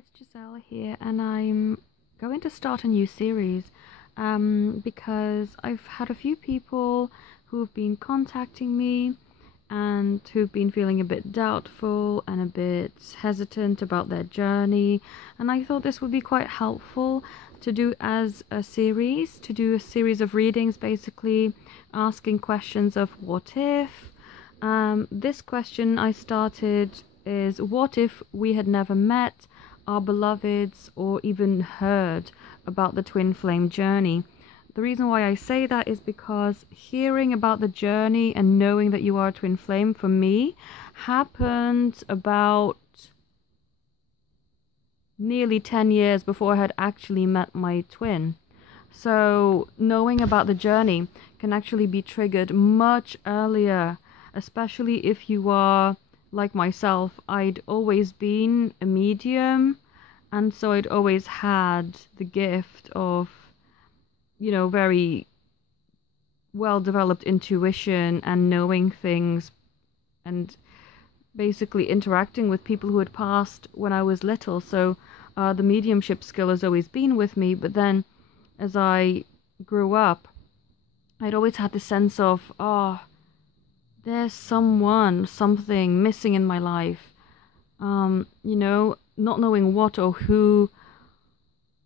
it's Giselle here, and I'm going to start a new series because I've had a few people who've been contacting me and who've been feeling a bit doubtful and a bit hesitant about their journey, and I thought this would be quite helpful to do as a series, to do a series of readings, basically asking questions of what if. This question I started is, what if we had never met our beloveds or even heard about the twin flame journey? The reason why I say that is because hearing about the journey and knowing that you are a twin flame for me happened about nearly 10 years before I had actually met my twin. So knowing about the journey can actually be triggered much earlier, especially if you are like myself. I'd always been a medium, and so I'd always had the gift of, very well developed intuition and knowing things and basically interacting with people who had passed when I was little. So the mediumship skill has always been with me, but then as I grew up, I'd always had the sense of, there's something missing in my life. Not knowing what or who,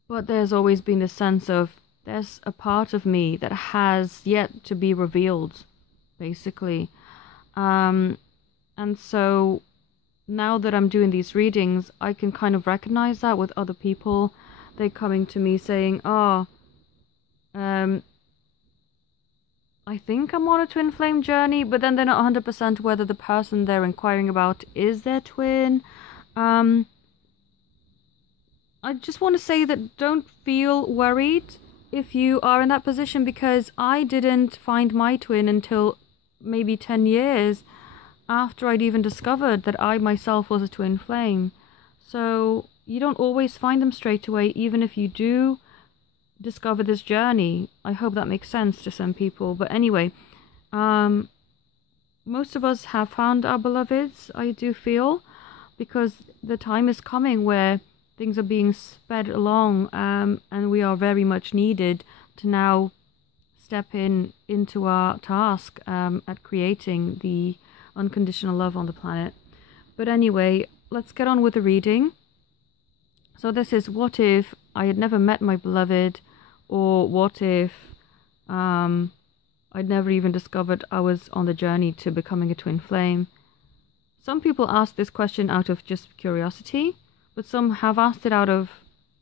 but there's always been a sense of there's a part of me that has yet to be revealed, basically. And so now that I'm doing these readings, I can kind of recognize that with other people. They're coming to me saying, I think I'm on a twin flame journey, but then they're not 100% whether the person they're inquiring about is their twin. I just want to say that don't feel worried if you are in that position, because I didn't find my twin until maybe 10 years after I'd even discovered that I myself was a twin flame. So you don't always find them straight away, even if you do discover this journey. I hope that makes sense to some people. But anyway, most of us have found our beloveds, I do feel, because the time is coming where things are being sped along, and we are very much needed to now step into our task at creating the unconditional love on the planet. But anyway, let's get on with the reading. So this is, what if I had never met my beloved, or what if I'd never even discovered I was on the journey to becoming a twin flame. Some people ask this question out of just curiosity, but some have asked it out of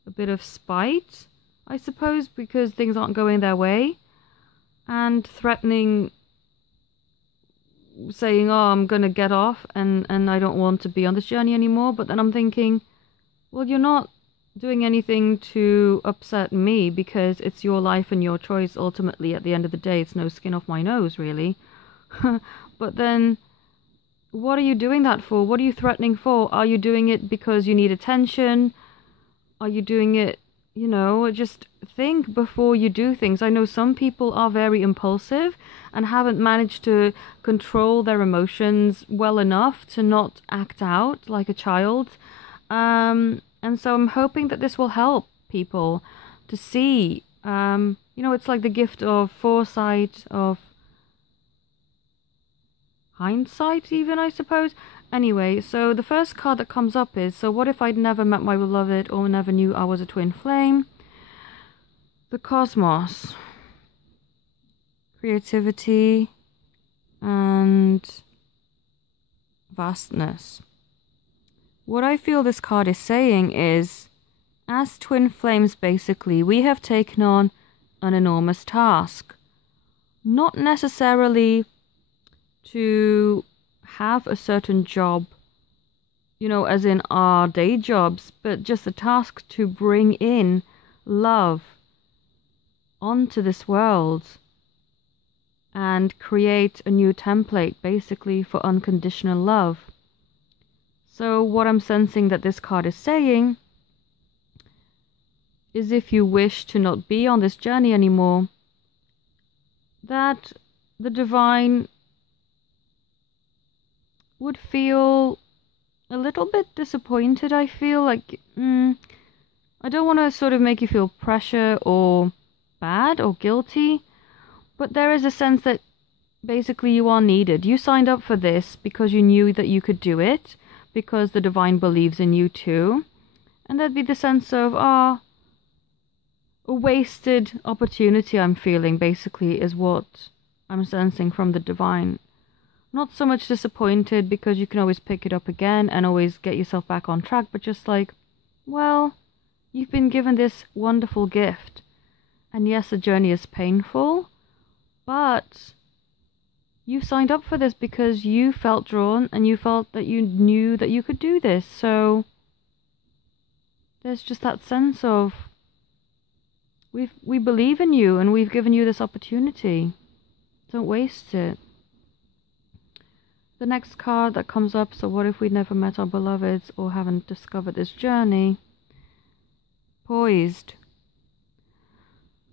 a bit of spite, I suppose, because things aren't going their way, and threatening, saying, I'm gonna get off and I don't want to be on this journey anymore. But then I'm thinking, well, you're not doing anything to upset me, because it's your life and your choice ultimately. At the end of the day, it's no skin off my nose, really. But then what are you doing that for? What are you threatening for? Are you doing it because you need attention? Are you doing it, just think before you do things. I know some people are very impulsive and haven't managed to control their emotions well enough to not act out like a child. And so I'm hoping that this will help people to see, it's like the gift of foresight, of hindsight even, I suppose. Anyway, so the first card that comes up is, so what if I'd never met my beloved or never knew I was a twin flame? The cosmos, creativity, and vastness. What I feel this card is saying is, as twin flames, basically, we have taken on an enormous task. Not necessarily to have a certain job, as in our day jobs, but just the task to bring in love onto this world and create a new template, basically, for unconditional love. So what I'm sensing that this card is saying is, if you wish to not be on this journey anymore, that the divine would feel a little bit disappointed, I feel like. I don't want to sort of make you feel pressure or bad or guilty, but there is a sense that basically you are needed. You signed up for this because you knew that you could do it, because the divine believes in you too. And there'd be the sense of, a wasted opportunity I'm feeling, basically, is what I'm sensing from the divine. Not so much disappointed because you can always pick it up again and always get yourself back on track, but just like, well, you've been given this wonderful gift. And yes, the journey is painful, but you signed up for this because you felt drawn and you felt that you knew that you could do this. So there's just that sense of we believe in you and we've given you this opportunity. Don't waste it. The next card that comes up, so what if we'd never met our beloveds or haven't discovered this journey? Poised.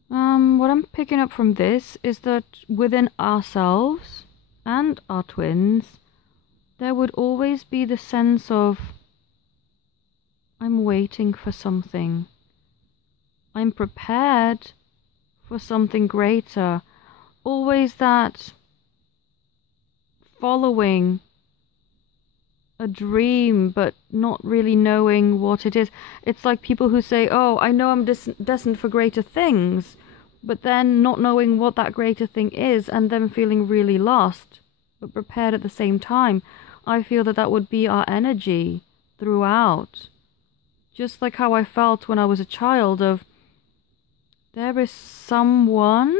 What I'm picking up from this is that within ourselves and our twins, there would always be the sense of, I'm waiting for something. I'm prepared for something greater. Always that following a dream but not really knowing what it is. It's like people who say, oh, I know I'm destined for greater things, but then not knowing what that greater thing is and then feeling really lost but prepared at the same time. I feel that that would be our energy throughout. Just like how I felt when I was a child of, there is someone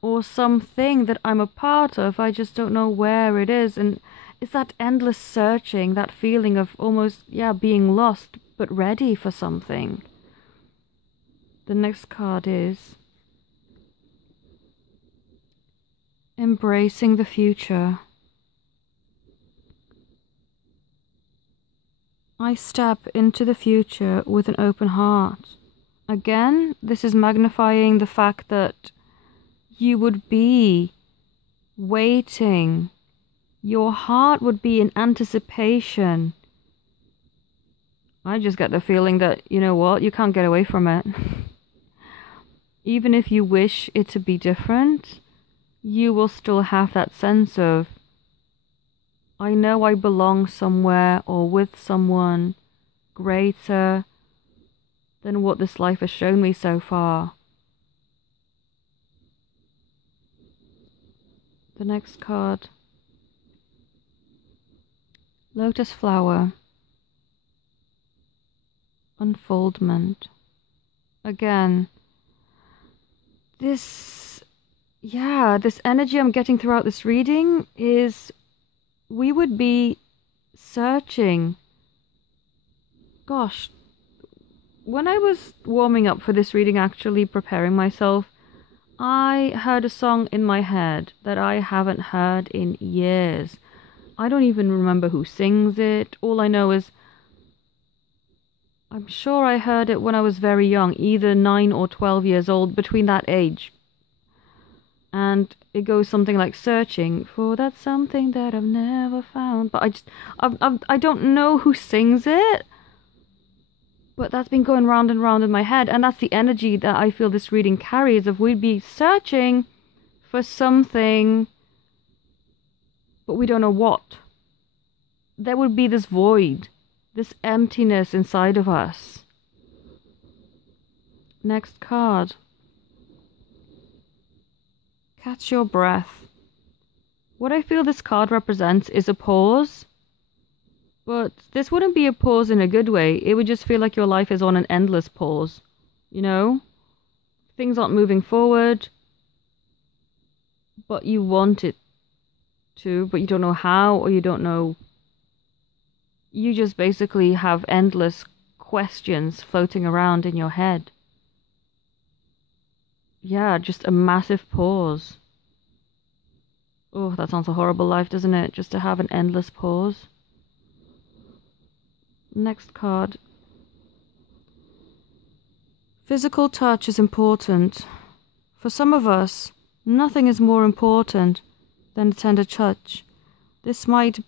or something that I'm a part of, I just don't know where it is. And it's that endless searching, that feeling of almost, being lost, but ready for something. The next card is embracing the future. I step into the future with an open heart. Again, this is magnifying the fact that you would be waiting. Your heart would be in anticipation. I just get the feeling that, you know what, you can't get away from it. Even if you wish it to be different, you will still have that sense of, I know I belong somewhere or with someone greater than what this life has shown me so far. The next card. Lotus flower. Unfoldment. Again, this energy I'm getting throughout this reading is we would be searching. Gosh, when I was warming up for this reading, actually preparing myself, I heard a song in my head that I haven't heard in years. I don't even remember who sings it. All I know is I'm sure I heard it when I was very young, either 9 or 12 years old, between that age. And it goes something like, searching for that something that I've never found. But I don't know who sings it. But that's been going round and round in my head. And that's the energy that I feel this reading carries, of we'd be searching for something, but we don't know what. There would be this void, this emptiness inside of us. Next card. Catch your breath. What I feel this card represents is a pause. But this wouldn't be a pause in a good way. It would just feel like your life is on an endless pause. You know? Things aren't moving forward, but you want it to, but you don't know how, or you don't know. You just basically have endless questions floating around in your head. Yeah, just a massive pause. Oh, that sounds a horrible life, doesn't it? Just to have an endless pause. Next card. Physical touch is important. For some of us, nothing is more important than a tender touch. This might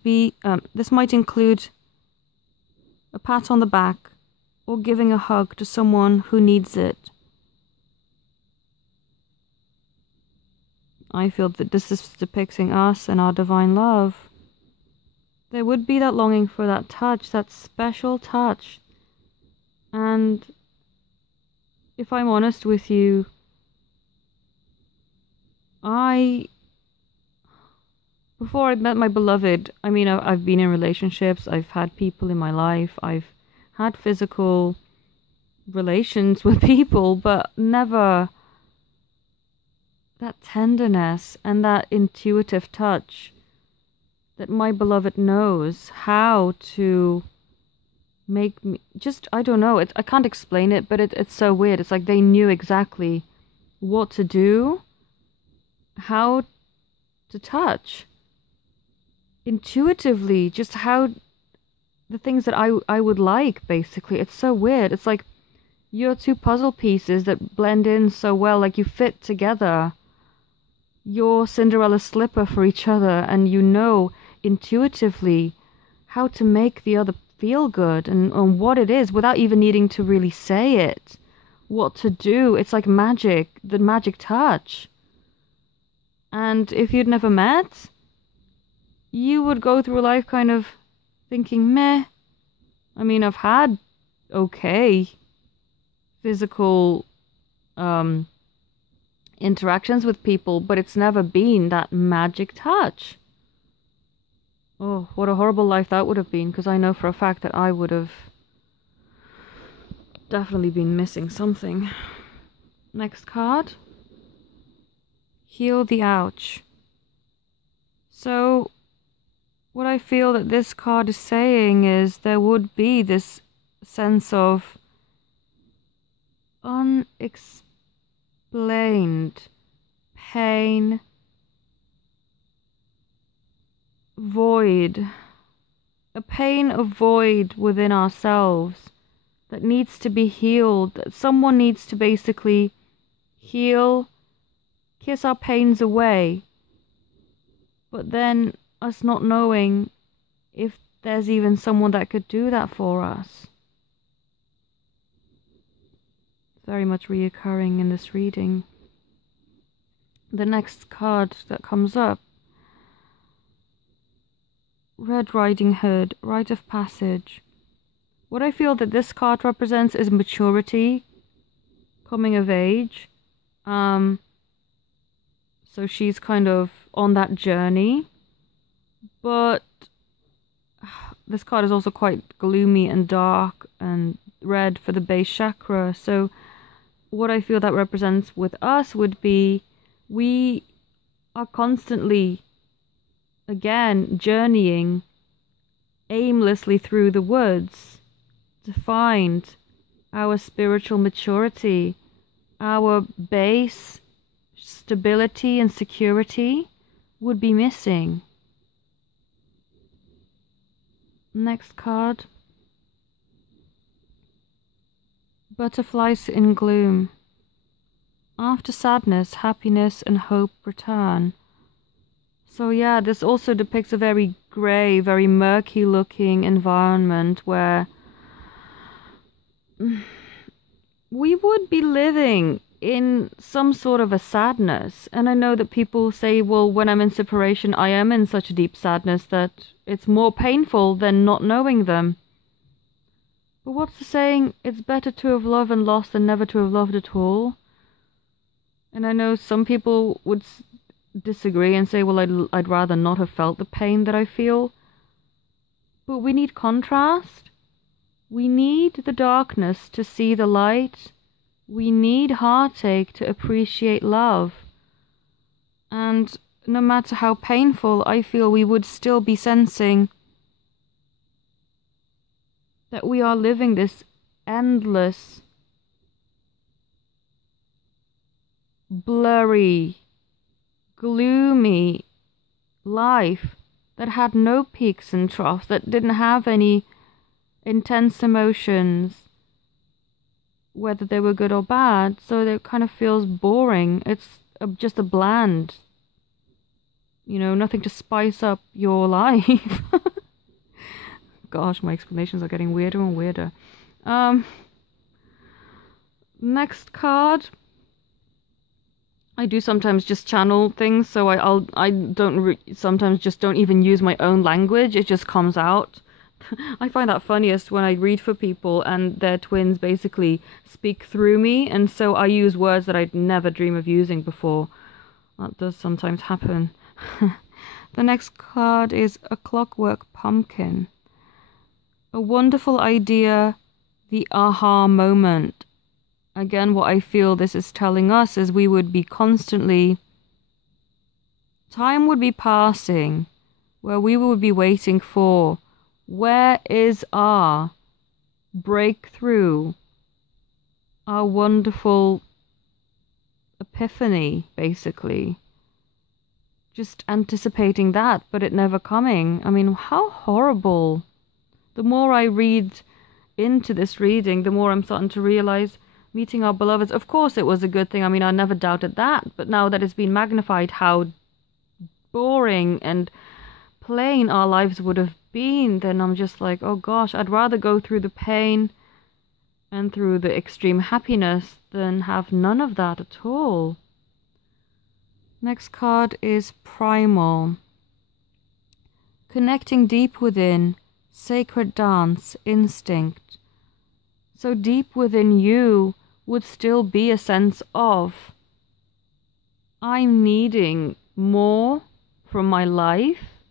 include a pat on the back, or giving a hug to someone who needs it. I feel that this is depicting us and our divine love. There would be that longing for that touch, that special touch. And if I'm honest with you, before I met my beloved, I mean, I've been in relationships, I've had people in my life, I've had physical relations with people, but never that tenderness and that intuitive touch that my beloved knows how to make me just, I don't know, I can't explain it, but it's so weird. It's like they knew exactly what to do, how to touch, intuitively, just how the things that I would like, basically. It's so weird. It's like you're two puzzle pieces that blend in so well, like you fit together. You're Cinderella slipper for each other, and you know intuitively how to make the other feel good and what it is without even needing to really say it. What to do. It's like magic, the magic touch. And if you'd never met, you would go through life kind of thinking, meh. I mean, I've had okay physical interactions with people, but it's never been that magic touch. Oh, what a horrible life that would have been, because I know for a fact that I would have definitely been missing something. Next card. Heal the ouch. So, what I feel that this card is saying is there would be this sense of unexplained pain, void, a pain of void within ourselves that needs to be healed, that someone needs to basically heal, kiss our pains away, but then us not knowing if there's even someone that could do that for us. Very much reoccurring in this reading. The next card that comes up, Red Riding Hood, Rite of Passage. What I feel that this card represents is maturity, coming of age. So she's kind of on that journey. But this card is also quite gloomy and dark and red for the base chakra. So what I feel that represents with us would be we are constantly, again, journeying aimlessly through the woods to find our spiritual maturity, our base stability and security would be missing. Next card. Butterflies in Gloom. After sadness, happiness and hope return. So yeah, this also depicts a very grey, very murky looking environment where we would be living in some sort of a sadness. And I know that people say, well, when I'm in separation, I am in such a deep sadness that it's more painful than not knowing them. But what's the saying? It's better to have loved and lost than never to have loved at all. And I know some people would disagree and say, well, I'd rather not have felt the pain that I feel. But we need contrast. We need the darkness to see the light. We need heartache to appreciate love. And no matter how painful, I feel we would still be sensing that we are living this endless, blurry, gloomy life that had no peaks and troughs, that didn't have any intense emotions, whether they were good or bad, so it kind of feels boring. It's just a bland, nothing to spice up your life. Gosh, my explanations are getting weirder and weirder. Next card. I do sometimes just channel things, so I don't sometimes just don't even use my own language. It just comes out. I find that funniest when I read for people and their twins basically speak through me, and so I use words that I'd never dream of using before. That does sometimes happen. The next card is A Clockwork Pumpkin. A wonderful idea, the aha moment. Again, what I feel this is telling us is we would be constantly... Time would be passing where we would be waiting for, where is our breakthrough, our wonderful epiphany, basically. Just anticipating that, but it never coming. I mean, how horrible. The more I read into this reading, the more I'm starting to realize meeting our beloveds, of course it was a good thing. I mean, I never doubted that. But now that it's been magnified, how boring and plain our lives would have been, then I'm just like, oh gosh, I'd rather go through the pain and through the extreme happiness than have none of that at all. Next card is Primal. Connecting deep within, sacred dance, instinct. So deep within you would still be a sense of, I'm needing more from my life.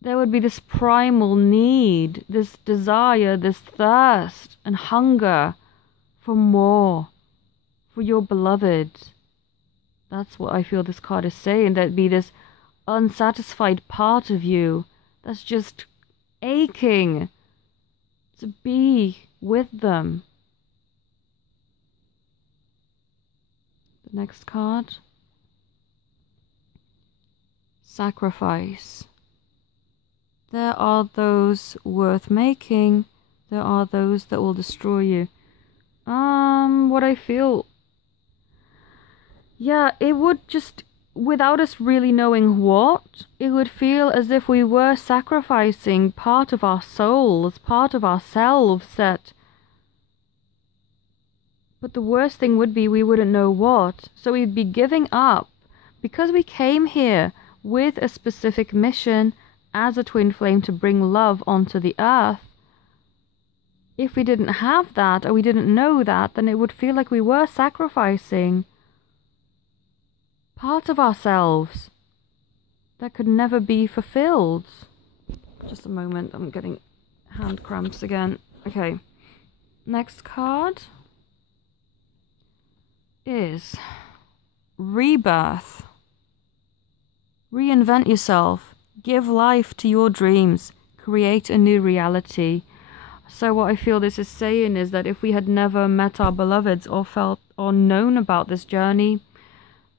There would be this primal need, this desire, this thirst and hunger for more, for your beloved. That's what I feel this card is saying. There'd be this unsatisfied part of you that's just aching to be with them. The next card. Sacrifice. There are those worth making. There are those that will destroy you. What I feel... Yeah, it would just... Without us really knowing what, it would feel as if we were sacrificing part of our souls, part of ourselves that... But the worst thing would be we wouldn't know what. So we'd be giving up. Because we came here with a specific mission as a twin flame to bring love onto the earth. If we didn't have that, or we didn't know that, then it would feel like we were sacrificing part of ourselves that could never be fulfilled. Just a moment, I'm getting hand cramps again. Okay, next card is Rebirth. Reinvent yourself, give life to your dreams, create a new reality. So what I feel this is saying is that if we had never met our beloveds or felt or known about this journey,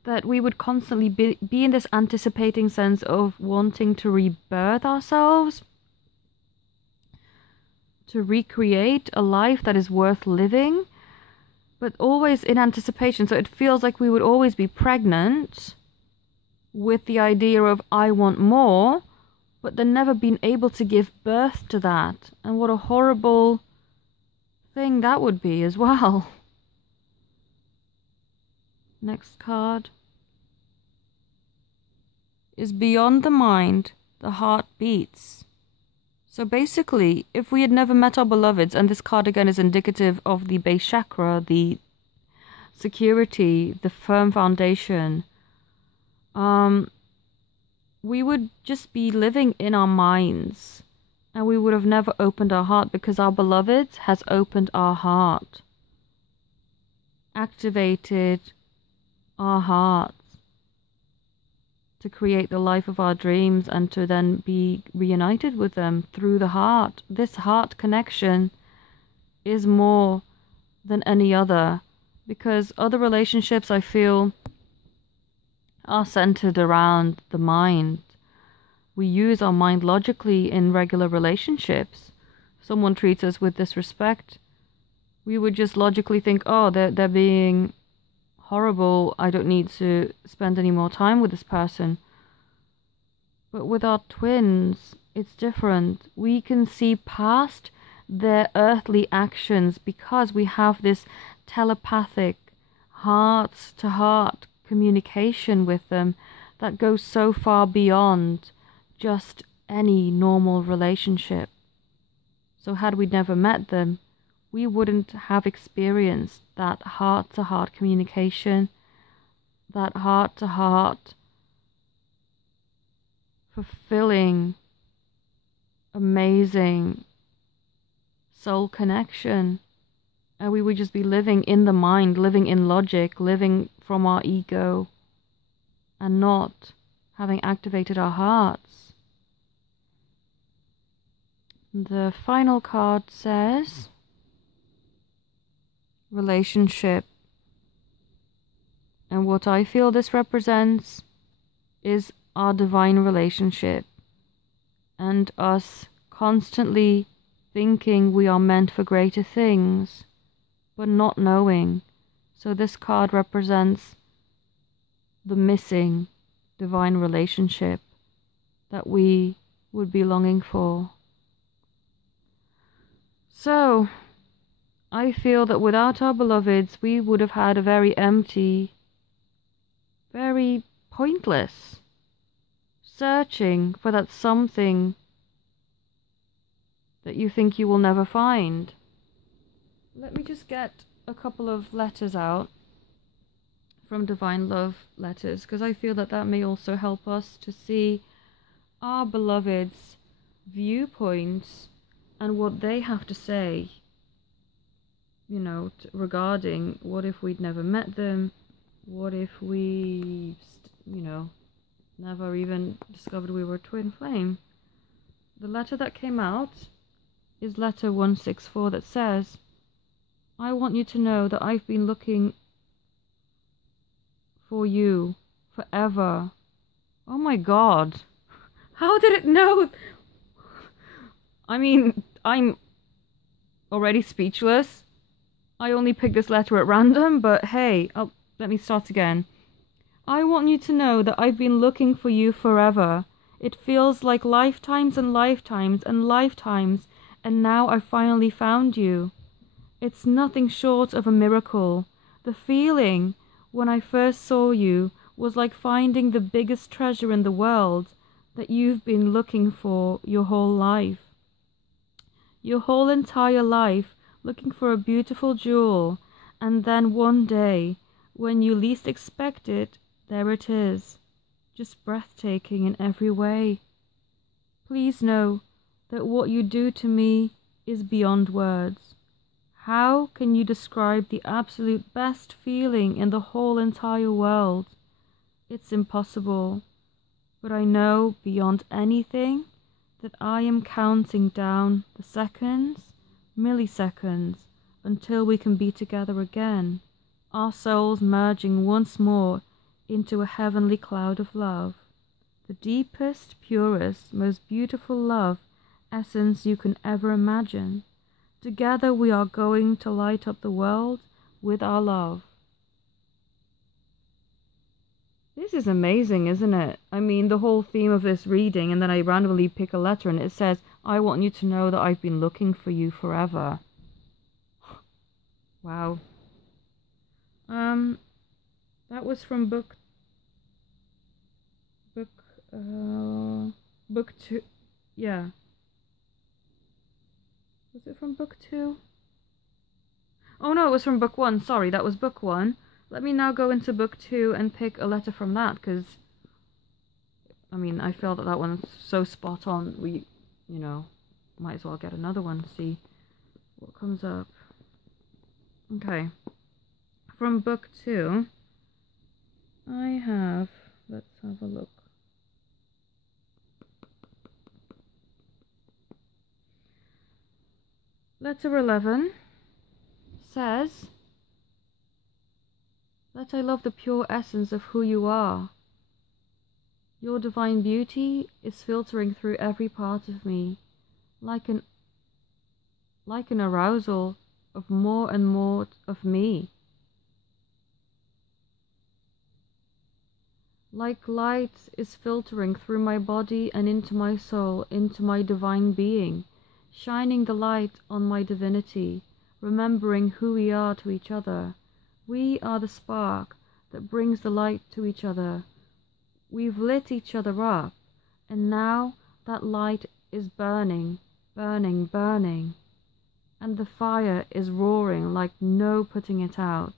that we would constantly be in this anticipating sense of wanting to rebirth ourselves, to recreate a life that is worth living, but always in anticipation. So it feels like we would always be pregnant with the idea of I want more, but then never been able to give birth to that. And what a horrible thing that would be as well. Next card is Beyond the Mind, the Heart Beats. So basically, if we had never met our beloveds, and this card again is indicative of the base chakra, the security, the firm foundation, we would just be living in our minds, and we would have never opened our heart because our beloved has opened our heart, activated our hearts to create the life of our dreams and to then be reunited with them through the heart. This heart connection is more than any other, because other relationships I feel are centered around the mind. We use our mind logically in regular relationships. If someone treats us with disrespect, we would just logically think, oh, they're being horrible, I don't need to spend any more time with this person. But with our twins, it's different. We can see past their earthly actions because we have this telepathic heart to heart communication with them that goes so far beyond just any normal relationship. So had we never met them, we wouldn't have experienced that heart to heart communication, that heart to heart fulfilling, amazing soul connection. And we would just be living in the mind, living in logic, living from our ego, and not having activated our hearts. The final card says relationship. And what I feel this represents is our divine relationship and us constantly thinking we are meant for greater things, but not knowing. So this card represents the missing divine relationship that we would be longing for. So, I feel that without our beloveds, we would have had a very empty, very pointless searching for that something that you think you will never find. Let me just get a couple of letters out from Divine Love letters, because I feel that that may also help us to see our beloveds' viewpoints and what they have to say, you know, regarding what if we'd never met them, what if we, you know, never even discovered we were twin flame. The letter that came out is letter 164 that says, I want you to know that I've been looking for you forever. Oh my god. How did it know? I mean, I'm already speechless. I only picked this letter at random, but hey, let me start again. I want you to know that I've been looking for you forever. It feels like lifetimes and lifetimes and lifetimes, and now I finally found you. It's nothing short of a miracle. The feeling when I first saw you was like finding the biggest treasure in the world that you've been looking for your whole life. Your whole entire life looking for a beautiful jewel, and then one day, when you least expect it, there it is, just breathtaking in every way. Please know that what you do to me is beyond words. How can you describe the absolute best feeling in the whole entire world? It's impossible, but I know beyond anything that I am counting down the seconds, milliseconds, until we can be together again, our souls merging once more into a heavenly cloud of love, the deepest, purest, most beautiful love essence you can ever imagine. Together we are going to light up the world with our love. This is amazing, isn't it? I mean, the whole theme of this reading, and then I randomly pick a letter and it says, I want you to know that I've been looking for you forever. Wow. That was from book 2. Yeah. Was it from book 2? Oh no, it was from book 1. Sorry, that was book 1. Let me now go into book 2 and pick a letter from that, because, I mean, I feel that that one's so spot on. We, you know, might as well get another one, see what comes up. Okay. From book 2, I have, let's have a look. Letter 11 says that I love the pure essence of who you are. Your divine beauty is filtering through every part of me, like an arousal of more and more of me. like light is filtering through my body and into my soul, into my divine being, shining the light on my divinity, remembering who we are to each other. We are the spark that brings the light to each other. We've lit each other up, and now that light is burning, burning, burning, and the fire is roaring like no putting it out.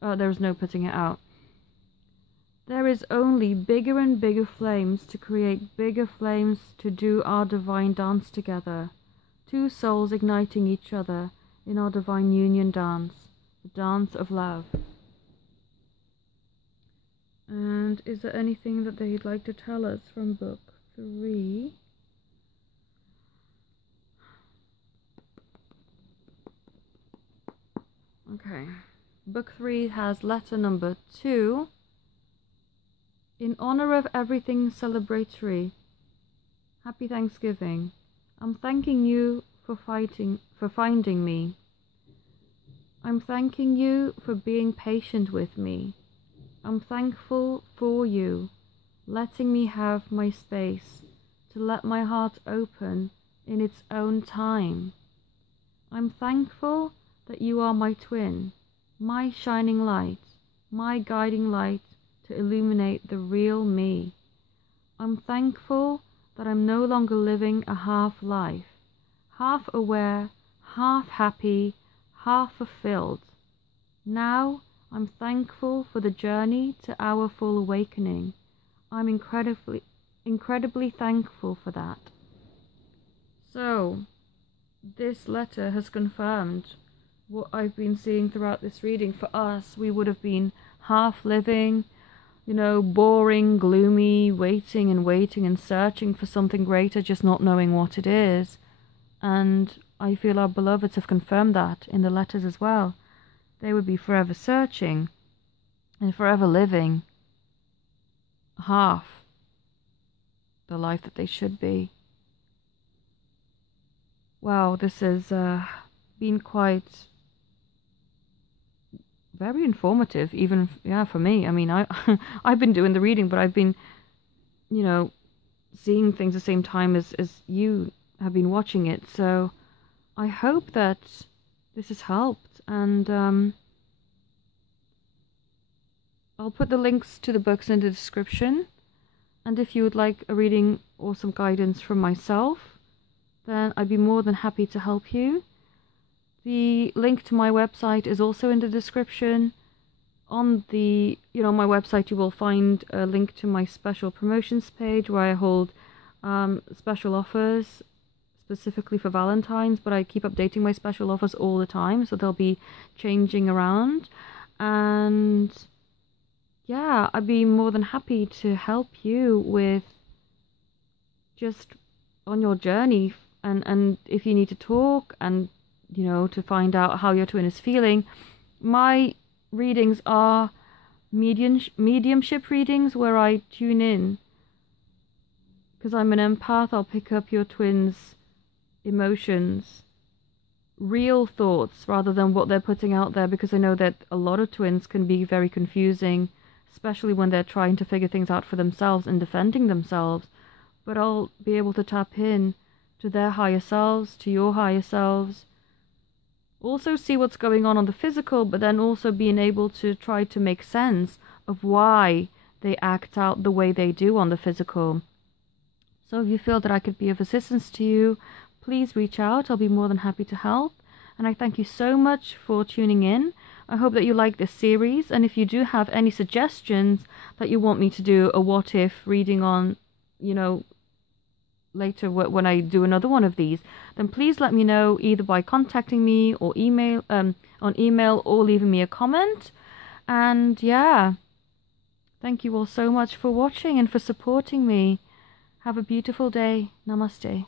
There's no putting it out. There is only bigger and bigger flames to create bigger flames to do our divine dance together. Two souls igniting each other in our divine union dance, the dance of love. And is there anything that they'd like to tell us from book 3? Okay. Book 3 has letter number 2. In honor of everything celebratory, happy Thanksgiving. I'm thanking you for finding me. I'm thanking you for being patient with me. I'm thankful for you, letting me have my space to let my heart open in its own time. I'm thankful that you are my twin, my shining light, my guiding light to illuminate the real me. I'm thankful that I'm no longer living a half life, half aware, half happy, half fulfilled. Now I'm thankful for the journey to our full awakening. I'm incredibly thankful for that. So, this letter has confirmed what I've been seeing throughout this reading. For us, we would have been half living, boring, gloomy, waiting and searching for something greater, just not knowing what it is. And I feel our beloveds have confirmed that in the letters as well. They would be forever searching and forever living half the life that they should be. Wow, this has been quite very informative, even for me. I mean, I've been doing the reading, but I've been, seeing things the same time as you have been watching it. So I hope that this has helped, and I'll put the links to the books in the description. And if you would like a reading or some guidance from myself, then I'd be more than happy to help you. The link to my website is also in the description. On the, my website, you will find a link to my special promotions page where I hold special offers specifically for Valentine's, but I keep updating my special offers all the time, so they'll be changing around. And yeah, I'd be more than happy to help you with just on your journey, and if you need to talk and to find out how your twin is feeling. My readings are mediumship readings where I tune in. Because I'm an empath, I'll pick up your twin's emotions, real thoughts, rather than what they're putting out there, because I know that a lot of twins can be very confusing, especially when they're trying to figure things out for themselves and defending themselves. But I'll be able to tap in to their higher selves, to your higher selves. Also see what's going on the physical, but then also being able to try to make sense of why they act out the way they do on the physical. So if you feel that I could be of assistance to you, please reach out. I'll be more than happy to help. And I thank you so much for tuning in. I hope that you like this series. And if you do have any suggestions that you want me to do a what if reading on, later when I do another one of these, then please let me know either by contacting me or on email or leaving me a comment. And yeah, thank you all so much for watching and for supporting me. Have a beautiful day. Namaste.